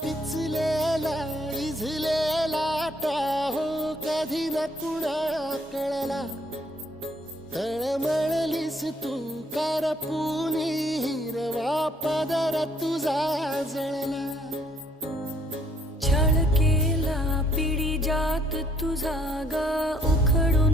पिचलेला इझलेला Tahoe कधी न कुणा कळला तळमळलीस तू करपुनी हिरवा पदर तुझा जळला छळ केला पिढी जात तुझा ग उखडून